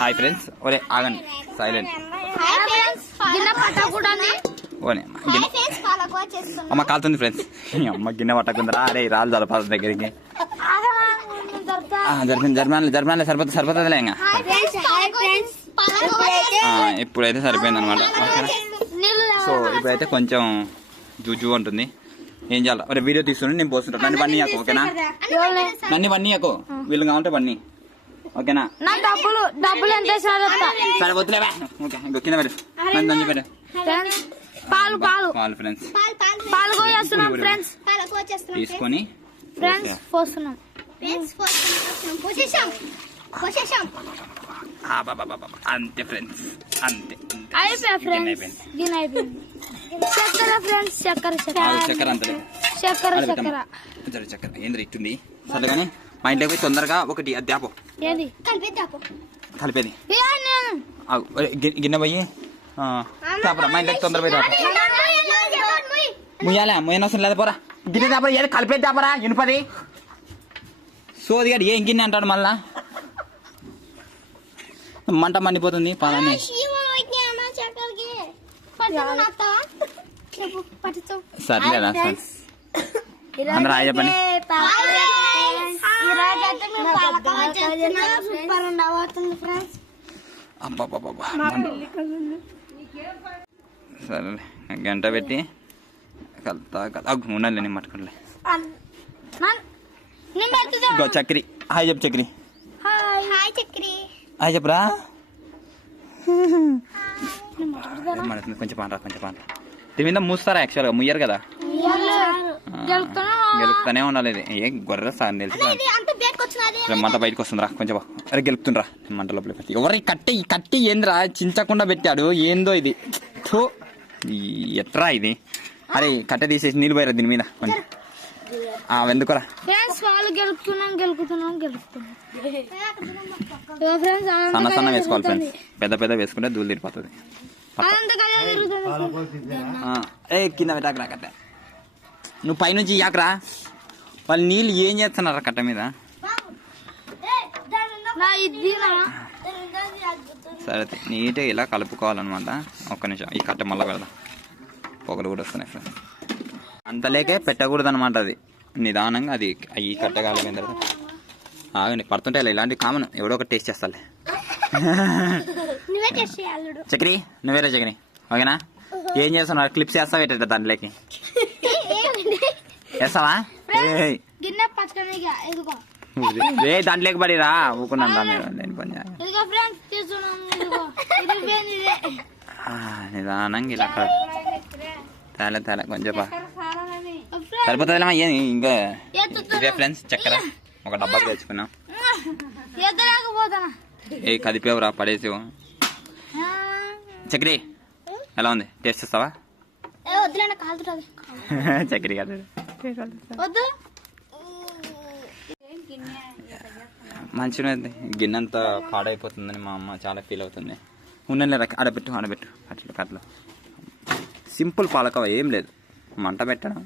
Hi friends. ఒరే ఆగండి, silent. అమ్మ కాలుతుంది ఫ్రెండ్స్. అమ్మ గిన్నె పట్టకుందరా. అరే రాళ్ళు జలపాల దగ్గరికి జర్మనీ సరిపోతుందిలే. ఇంకా ఇప్పుడైతే సరిపోయింది అనమాట. సో ఇప్పుడైతే కొంచెం జూజు ఉంటుంది. ఏం చేయాలి? అరే వీడియో తీసుకుని నేను పోస్తుంటాను. నన్ను బన్నీ అకు, ఓకేనా? నన్ను బన్నీ అకు, వీళ్ళు కావాలంటే బన్నీ, ఓకేనా? డబ్బులు ఎంత సరే వద్దులేవా. ఓకే ఇంకో కింద పెట్టు, నన్ను దంచి పెట్టు. పాలు ఫ్రెండ్స్ తీసుకొని పోస్తున్నాం. అంతే ఫ్రెండ్స్, అంతే. చక్కెర ఏంద్ర ఇట్టుంది. సరే కానీ మా ఇంట్లోకి పోయి తొందరగా ఒకటి అది దాపో, కలిపేది గిన్నె పోయి దాపరా. మా ఇంట్లోకి తొందర పోయి దాప. ముయ్యాలా ముయ్యనవసరం లేదా, పోరా. గిన్నె దాపరా, ఏది కలిపేది దాపరా. ఇనుపది సోది గారు ఏం గిన్నె అంటాడు మళ్ళా. మంట మండిపోతుంది పాలని. సర్లేదా అందరూ హాయ్ చెప్పండి. సరే గంట పెట్టి కలుతా ఉండాలి. నేను పట్టుకోలే. చక్రి హాయ్ చెప్పు. చక్రి హాయ్ చెప్పరా. కొంచెం పానరా, కొంచెం పానరా. దీని మీద మూస్తారా? యాక్చువల్గా ముయ్యరు కదా, గెలుపుతానే ఉండాలి. ఏ గొర్రె సార్ తెలుసు. మంట బయటకు వస్తుందిరా కొంచెం. అరే గెలుపుతుండ్రా మంట లోపల పెట్టి. ఎవరి కట్టి ఏంద్రా చించకుండా పెట్టాడు. ఏందో ఇది ఎట్రా ఇది. అరే కట్టె తీసేసి నీళ్ళు పోయారా దీని మీద కొంచెం. ఎందుకురా సన్న వేసుకోవాలి ఫ్రెండ్స్. పెద్ద వేసుకుంటే దూలు తిరిగిపోతుంది. ఏ కింద పెట్టాకరా కట్ట. నువ్వు పైనుంచి ఇయ్యాకరా. వాళ్ళు నీళ్ళు ఏం చేస్తున్నారా కట్ట మీద. సరే నీట్గా ఇలా కలుపుకోవాలన్నమాట. ఒక్క నిమిషం ఈ కట్ట మళ్ళీ పెడదాం. పొగలు కూడా వస్తున్నాయి ఫ్రెండ్స్. అంతలేకే పెట్టకూడదు అనమాట. అది నిదానంగా అది ఈ కట్ట కాలం తర్వాత ఆగండి. పడుతుంటే ఇలాంటి కామన్ ఎవడో ఒకటి టేస్ట్ చేస్తాలే. చక్రి నువ్వేరా చక్రి, ఓకేనా? ఏం చేస్తున్నావు? క్లిప్స్ వేస్తావు ఏంట దాంట్లోకి? వేస్తావా? దాంట్లోకి పడిరా ఊకున్నాను రా మీరు. నేను పని నిదానంగా ఇలా తేలే కొంచెం సరిపోతుందిలేమా. ఇంకా ఇదే ఫ్రెండ్స్ చక్కెర ఒక డబ్బాకి తెచ్చుకున్నాం. ఏ కదిపేవురా పడేసావు. చక్రి ఎలా ఉంది? టేస్ట్ చేస్తావా? చక్కెర కాదు మంచిగా గిన్నె అంతా పాడైపోతుందని మా అమ్మ చాలా ఫీల్ అవుతుంది. ఉండలే ఆడబెట్టు అట్లా సింపుల్ పాలకవ, ఏం లేదు. మంట పెట్టడం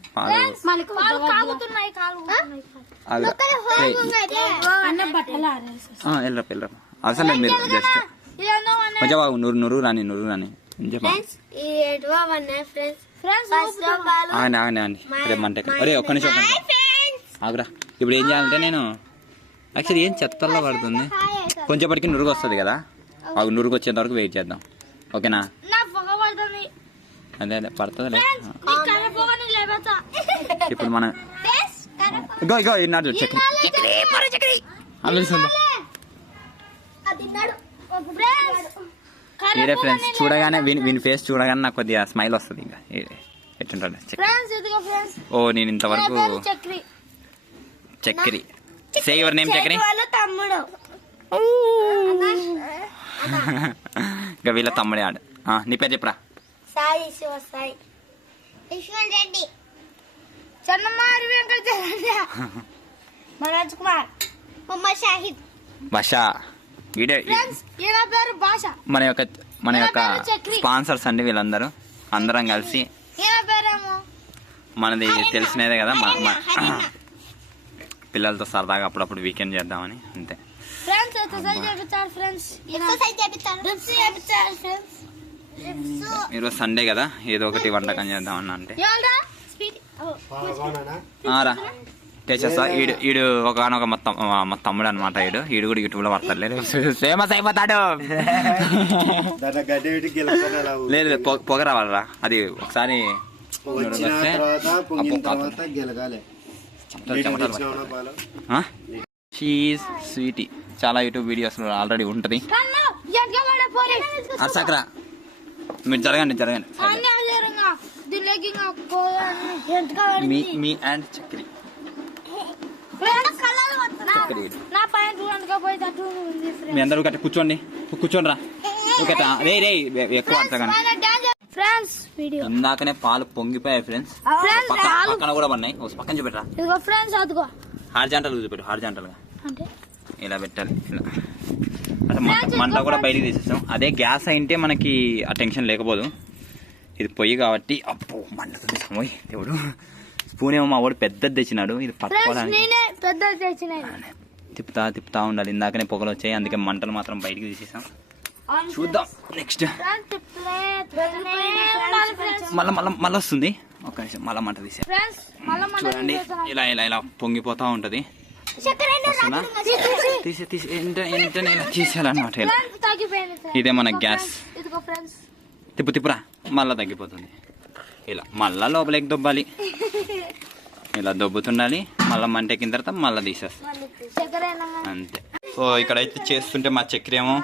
వెళ్ళరా అవసరం లేదు. మీరు జస్ట్ కొంచెం బాగు నురు రాని రేపు మంట. అరే ఒక్క నిమిషం ఆగురా. ఇప్పుడు ఏం చేయాలంటే నేను యాక్చువల్లీ ఏం చెత్తల్లో పడుతుంది. కొంచెంపటికి నురుగు వస్తుంది కదా, నురుగు వచ్చేంత వరకు వెయిట్ చేద్దాం, ఓకేనా? అదే పడుతుంది. ఇప్పుడు మనం ఇగో ఇన్నాడు చక్రి అనిపిస్తుంది. మీరే ఫ్రెండ్స్ చూడగానే వీని ఫేస్ చూడగానే నాకు కొద్దిగా స్మైల్ వస్తుంది. ఇంకా ఎట్టుంటాడు ఓ నేను ఇంతవరకు Chakri say your name Chakri. ఇంకా వీళ్ళ తమ్ముడే ఆడు. నీ పేరు చెప్పరా? మన యొక్క స్పాన్సర్స్ అండి వీళ్ళందరూ. అందరం కలిసి మనది తెలిసినదే కదా, పిల్లలతో సరదాగా అప్పుడప్పుడు వీకెండ్ చేద్దామని అంతే. ఫ్రెండ్స్ ఎక్సర్సైజ్ చేపిస్తారు ఫ్రెండ్స్. ఎక్సర్సైజ్ చేపిస్తారు. రిప్స్ చేపిస్తారు ఫ్రెండ్స్. ఈరోజు సండే కదా, ఏదో ఒకటి వంటకం చేద్దాం అన్న అంటే ఎవరా స్పీడ్ రా తెచ్చేస్తా. ఈడు ఒకనొక మా తమ్ముడు అనమాట. ఈడు కూడా యూట్యూబ్ లో పడతాడు, ఫేమస్ అయిపోతాడు. లేదు పొగ రావాలరా, అది ఒకసారి స్వీటీ చాలా యూట్యూబ్ వీడియోస్ ఆల్రెడీ ఉంటది. అర్సకరా మీరు జరగండి జరగండి. మీ అండ్ చక్రి మీ అందరూ గట్ట కూర్చోండి కూర్చోండి రా. రే రే ఎక్కువ ఆడతాగండి. ఫ్రెండ్స్ వీడియో ఇందాకనే పాలు పొంగిపోయాయి ఫ్రెండ్స్. పక్కన కూడా పడినాయి, పక్కన చూపెట్టరా. ఇదిగో ఫ్రెండ్స్ అదిగో హార్జాంటల్ చూపెట్టు. హార్జాంటల్గా అంటే ఇలా పెట్టాలి. ఇలా అంటే మంట కూడా బయటికి తీసేస్తాం. అదే గ్యాస్ అయింటే మనకి ఆ టెన్షన్ లేకపోదు. ఇది పొయ్యి కాబట్టి అప్పు మండుతుంది. పోయి దేవుడు స్పూన్ ఏమో మా వాడు పెద్దది తెచ్చినాడు. ఇది పట్టుకోవడానికి తిప్పుతా ఉండాలి. ఇందాకనే పొగలు వచ్చాయి, అందుకే మంటలు మాత్రం బయటికి తీసేసాం. చూద్దాం నెక్స్ట్. మళ్ళీ వస్తుంది. ఒక నిమిషం మళ్ళీ మంట తీసా. చూడండి ఇలా ఇలా ఇలా పొంగిపోతా ఉంటది. తీసి వెంటనే ఇలా తీసేయాలన్నమాట. ఇలా ఇదే మన గ్యాస్. తిప్పురా మళ్ళీ తగ్గిపోతుంది. ఇలా మళ్ళా లోపలికి దొబ్బాలి. ఇలా దొబ్బుతుండాలి. మళ్ళీ మంట ఎక్కిన తర్వాత మళ్ళీ తీసేస్తాం అంతే. సో ఇక్కడైతే చేస్తుంటే మా చక్రి ఏమో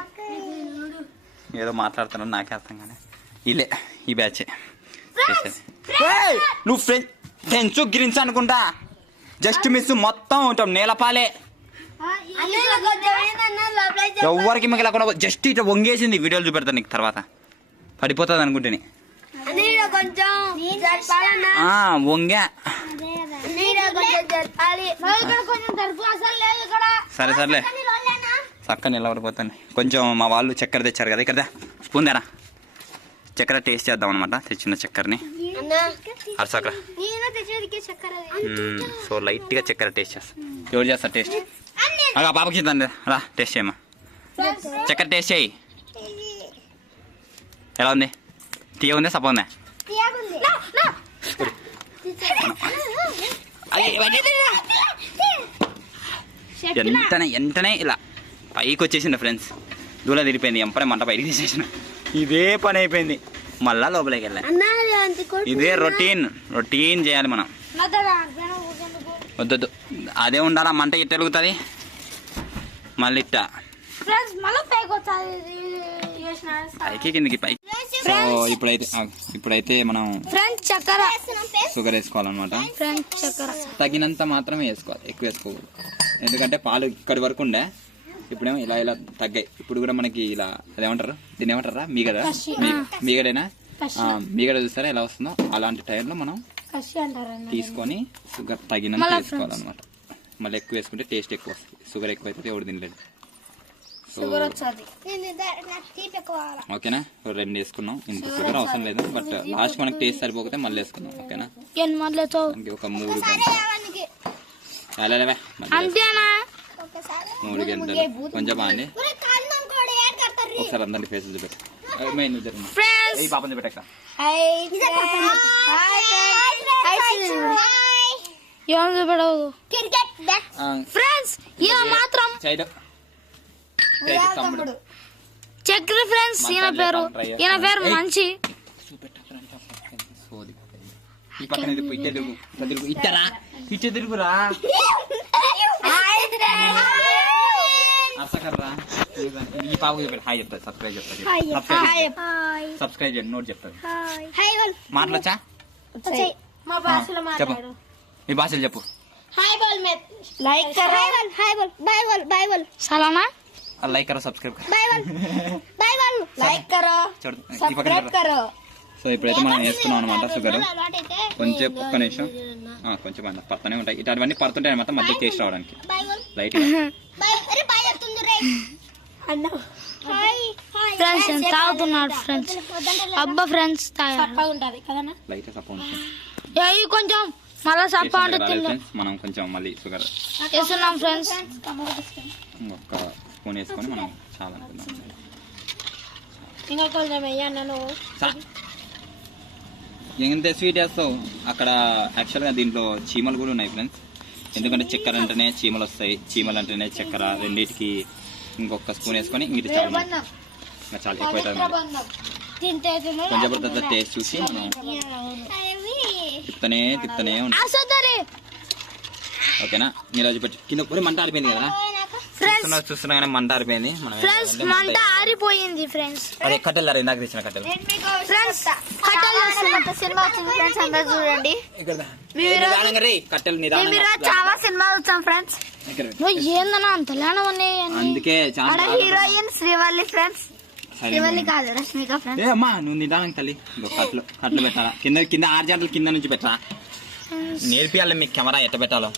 ఏదో మాట్లాడుతున్నాడు, నాకే అర్థం కానీ ఇలే ఈ బ్యాచే చేసేది. నువ్వు ఫ్రెండ్స్ గిరించి అనుకుంటా, జస్ట్ మిస్ మొత్తం ఉంటాం నేలపాలే. ఎవరికి మిగలకుండా జస్ట్ ఇట్లా వంగేసింది. వీడియోలు చూపెడతాను నీకు తర్వాత, పడిపోతుంది అనుకుంటేనే. వంగా సరే సర్లే చక్క నిలబడిపోతాను. కొంచెం మా వాళ్ళు చక్కెర తెచ్చారు కదా, ఇక్కడ స్పూన్ దేరా చక్కెర టేస్ట్ చేద్దాం అనమాట. తెచ్చిన చక్కెరని అరసకర సో లైట్గా చక్కెర టేస్ట్ చేస్తా. ఎవరు చేస్తారు టేస్ట్? అలా పాపకి ఇద్దాం రా, టేస్ట్ చేయమ్మా. చక్కెర టేస్ట్ చేయి. ఎలా ఉంది? తీయ ఉందా సప ఉందా? వెంటనే ఇలా పైకి వచ్చేసింది ఫ్రెండ్స్. దూల తిరిగిపోయింది. ఎంపనే మంట బయటికి తీసేసిన. ఇదే పని అయిపోయింది. మళ్ళా లోపలికి వెళ్ళాలి. ఇదే రొటీన్ చేయాలి మనం. వద్దొద్దు అదే ఉండాలా. మంట ఇట్ట వెలుగుతుంది మళ్ళీ ఇట్ట పైకి కిందికి పైకి. సో ఇప్పుడైతే మనం షుగర్ వేసుకోవాలన్నమాట. తగినంత మాత్రమే వేసుకోవాలి, ఎక్కువ వేసుకోకూడదు. ఎందుకంటే పాలు ఇక్కడి వరకు ఉండే, ఇప్పుడేమో ఇలా ఇలా తగ్గాయి. ఇప్పుడు కూడా మనకి ఇలా అదేమంటారు, దీన్ని ఏమంటారా, మీగడ. మీగడైనా మీగడ చూస్తారా ఎలా వస్తుందో అలాంటి టైంలో మనం తీసుకొని షుగర్ తగినంత వేసుకోవాలన్నమాట. మళ్ళీ ఎక్కువ వేసుకుంటే టేస్ట్ ఎక్కువ వస్తుంది. షుగర్ ఎక్కువ అయితే ఎవడు తినలేదు. సో ఓకేనా, 2 వేసుకున్నాం. ఇంత షుగర్ అవసరం లేదు, బట్ లాస్ట్ మనకి టేస్ట్ సరిపోతే మళ్ళీ వేసుకుందాం. ఓకేనా, ఒక 3 గంటలు కొంచెం బాగుంది. ఒకసారి అందరినీ ఫేసులు చూపెట్టు. పాపం చూపెట్టక్క. తమ్ముడు చక్రి ఫ్రెండ్స్, ఈయన పేరు మంచి. ఈ పక్కన ఇట్టరా ఇట్ట తిరుగురా అర్సకర్రా. ఈ పాప చెప్పాడు హాయ్ చెప్తాది, సబ్స్క్రైబ్ చెప్తాది. సబ్స్క్రైబ్ చేయండి, నోట్ చెప్తాది. మాటలొచ్చా చెప్పు, మీ భాషలు చెప్పు. లైక్ కరో, సబ్స్క్రైబ్ కరో. సో ఇప్పుడైతే మనం వేసుకున్నాం అనమాట షుగర్. కొంచెం ఒక్క నిమిషం కొంచెం పడుతూనే ఉంటాయి. ఇటువంటివన్నీ పడుతుంటాయి అనమాట మధ్య టేస్ట్ రావడానికి. లైట్ తాగుతున్నాడు ఫ్రెండ్స్. అబ్బా ఫ్రెండ్స్ లైట్ సప్ప కొంచెం మళ్ళీ సప్ప ఉంటుంది. మనం కొంచెం మళ్ళీ షుగర్ వేస్తున్నాం ఫ్రెండ్స్. ఒక్క స్పూన్ వేసుకొని మనం చాలా అనుకుందాం. ఇంకా కొంచెం వేయన్నా నువ్వు. ఎంత స్వీట్ వేస్తావు అక్కడ. యాక్చువల్గా దీంట్లో చీమలు కూడా ఉన్నాయి ఫ్రెండ్స్. ఎందుకంటే చక్కెర అంటేనే చీమలు వస్తాయి, చీమలు అంటేనే చక్కెర. రెండింటికి ఇంకొక స్పూన్ వేసుకొని ఇంక చాలా చాలా ఎక్కువ కొంచెం తర్వాత టేస్ట్ చూసి మనం తిప్పుతూనే ఉంటాం. ఓకేనా? మీరు రోజు పెట్టి కింద కూడా మంట ఆరిపోయింది కదా చూస్తున్నా కానీ మంట ఆరిపోయింది. మంట ఆరిపోయింది ఫ్రెండ్స్. అదే కట్టెలు ఇందాక తెచ్చిన కట్టెలు సినిమా వచ్చింది ఫ్రెండ్స్, అందరూ చూడండి. కట్టెలు చాలా సినిమా వచ్చాం ఫ్రెండ్స్. ఏందన్నా అంతలానే ఉన్నాయి. అందుకే హీరోయిన్ శ్రీవల్లి ఫ్రెండ్స్, శ్రీవల్లి కాదు రష్మిక ఫ్రెండ్స్. అమ్మా నువ్వు నిదానం తల్లి. కట్లు పెట్టాలా కింద 6 గంటల కింద నుంచి పెట్టరా. నేర్పియాలి మీకు కెమెరా ఎట్ట పెట్టాలో.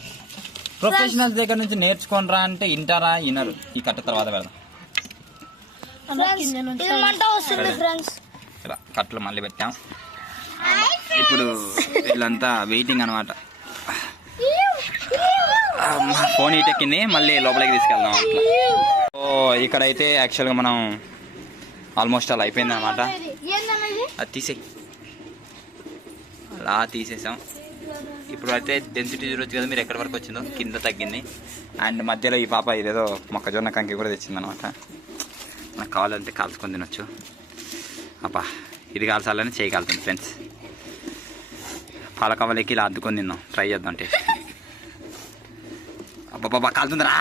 ప్రొఫెషనల్స్ దగ్గర నుంచి నేర్చుకోనరా అంటే వింటారా వినరు. ఈ కట్ట తర్వాత పెడదాం. కట్లు మళ్ళీ పెట్టాం. ఇప్పుడు వీళ్ళంతా వెయిటింగ్ అనమాట. ఫోన్ ఇటెక్కింది, మళ్ళీ లోపలికి తీసుకెళ్దాం అట్లా. సో ఇక్కడైతే యాక్చువల్గా మనం ఆల్మోస్ట్ అలా అయిపోయింది అనమాట. అది తీసేయి. అలా తీసేసాం. ఇప్పుడు అయితే డెన్సిటీ చూడొచ్చు కదా మీరు ఎక్కడి వరకు వచ్చిందో. కింద తగ్గింది. అండ్ మధ్యలో ఈ పాప ఇదేదో మొక్కజొన్న కంకి కూడా తెచ్చిందనమాట. మనకు కావాలంటే కాల్చుకొని తినొచ్చు. అబ్బా ఇది కాల్చాలని చేయి కాలుతుంది ఫ్రెండ్స్. పాలకవ్వలేకి ఇలా అద్దుకొని తిన్నాం. ట్రై చేద్దాం టేస్ట్. అబ్బాబ్బా కాలుతుందిరా.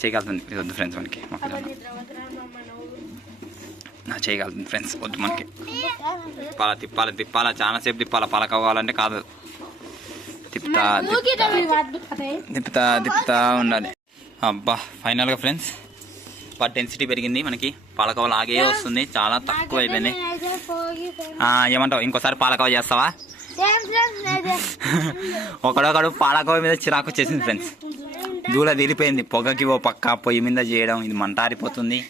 చేయి కాలుతుంది. ఇది వద్దు ఫ్రెండ్స్ మనకి. నా చేయి కాలుతుంది ఫ్రెండ్స్, వద్దు మనకి. తిప్పాలా చాలా సేపు తిప్పాలా. పాలకవ్వ కావాలంటే కాదు, తిప్పుతా ఉండాలి. అబ్బా ఫైనల్గా ఫ్రెండ్స్ డెన్సిటీ పెరిగింది. మనకి పాలకవ్వ లాగే వస్తుంది. చాలా తక్కువ అయిపోయింది. ఏమంటావు? ఇంకోసారి పాలకవ్వ చేస్తావా? ఒకడొకడు పాలకవ్వ మీద చిరాకు వచ్చేసింది ఫ్రెండ్స్. దూల తీరిపోయింది. పొగకి ఓ పక్క పొయ్యి మీద చేయడం, ఇది మంట ఆరిపోతుంది.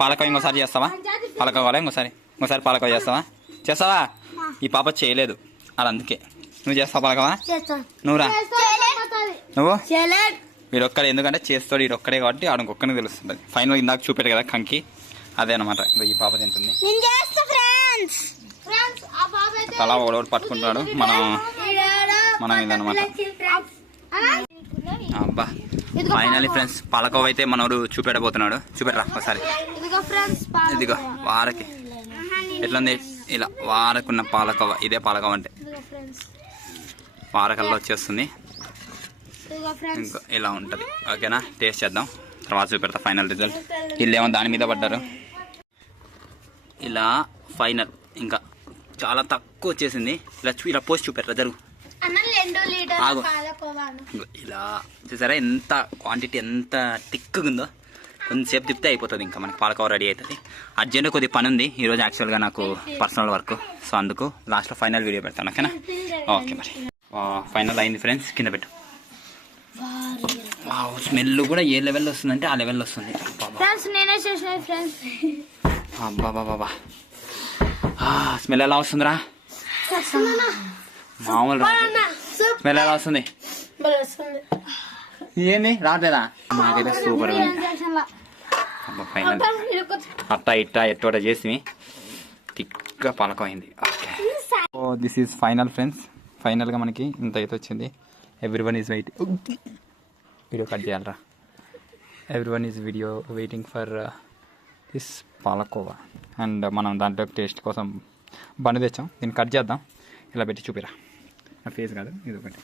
పాలకవ్వ ఇంకోసారి చేస్తావా? పాలకవ్వ ఇంకోసారి పాలకవ్వ చేస్తావా? ఈ పాప చేయలేదు అలా, అందుకే. నువ్వు చేస్తావు పాలకవ్వ? నువ్వురా. నువ్వు వీడొక్కడే, ఎందుకంటే చేస్తాడు వీడొక్కడే కాబట్టి ఆడొక్కనే తెలుస్తుంది. ఫైనల్ ఇందాక చూపెట్టు కదా కంకి, అదే అనమాట. ఈ పాప తింటుంది. తలా ఒకడోడు పట్టుకుంటున్నాడు. మనం ఇదనమాట. అబ్బా ఫైనల్లీ ఫ్రెండ్స్ పాలకవ్వ అయితే మనోడు చూపెట్టబోతున్నాడు. చూపెట్టరా ఒకసారి. ఇదిగో వారకి ఎట్లుంది. ఇలా వారకున్న పాలకవ్వ. ఇదే పాలకవ్వ అంటే వారకల్లో వచ్చేస్తుంది. ఇంకా ఇలా ఉంటుంది. ఓకేనా? టేస్ట్ చేద్దాం, తర్వాత చూపెడతా ఫైనల్ రిజల్ట్. వీళ్ళేమో దాని మీద పడ్డారు. ఇలా ఫైనల్ ఇంకా చాలా తక్కువ వచ్చేసింది. ఇలా పోస్ట్ చూపెట్టరా. జరుగు. ఇలా చూసారా ఎంత క్వాంటిటీ, ఎంత థిక్గా ఉందో. కొంచెంసేపు తిప్పితే అయిపోతుంది. ఇంకా మనకి పాలకవ్వ రెడీ అవుతుంది. అర్జెంట్ కొద్ది పని ఉంది ఈరోజు యాక్చువల్గా నాకు, పర్సనల్ వర్క్. సో అందుకు లాస్ట్లో ఫైనల్ వీడియో పెడతాను. ఓకేనా? ఓకే మరి ఫైనల్ అయింది ఫ్రెండ్స్. కింద పెట్టు. స్మెల్ కూడా ఏ లెవెల్లో వస్తుందంటే ఆ లెవెల్లో వస్తుంది. అబ్బాబాబా స్మెల్ ఎలా వస్తుందిరా? మామూలు స్మెల్ ఎలా వస్తుంది? ఏంది రావట్లేదా? నాకైతే సూపర్ ఉంది. ఫైనల్ అట్టా ఎట్టోట చేసి థిక్గా పాలకమైంది. Okay, so this is final friends. ఫైనల్గా మనకి ఇంత అయితే వచ్చింది. ఎవ్రీవన్ ఈజ్ వీడియో కట్ చేయాలరా. Everyone is waiting for this palkova. And మనం దాంట్లో టేస్ట్ కోసం బన్ను తెచ్చాం. దీన్ని కట్ చేద్దాం. ఇలా పెట్టి చూపిరా. నా ఫేస్ కాదు, ఇది ఒకటి.